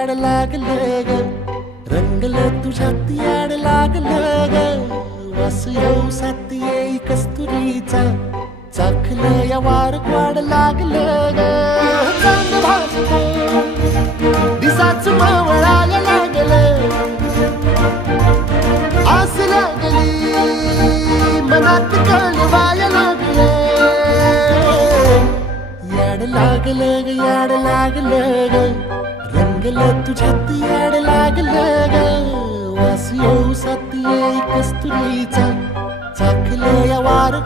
याड लागलं ग, रंगलं तुझ्यात याड लागलं ग, वास येऊ साथ येई कस्तुरीचा, चाखलं या वार वाड लागलं ग. चांद भासलं दिसाच मावळायला लागलं, आस लागली मनात कळवायला लागलं. याड लागलं ग, याड लागलं ग, रंगलं तुझ्यात याड लागलं ग, वास येऊ साथ येई कस्तुरीचा, चाखलं या वार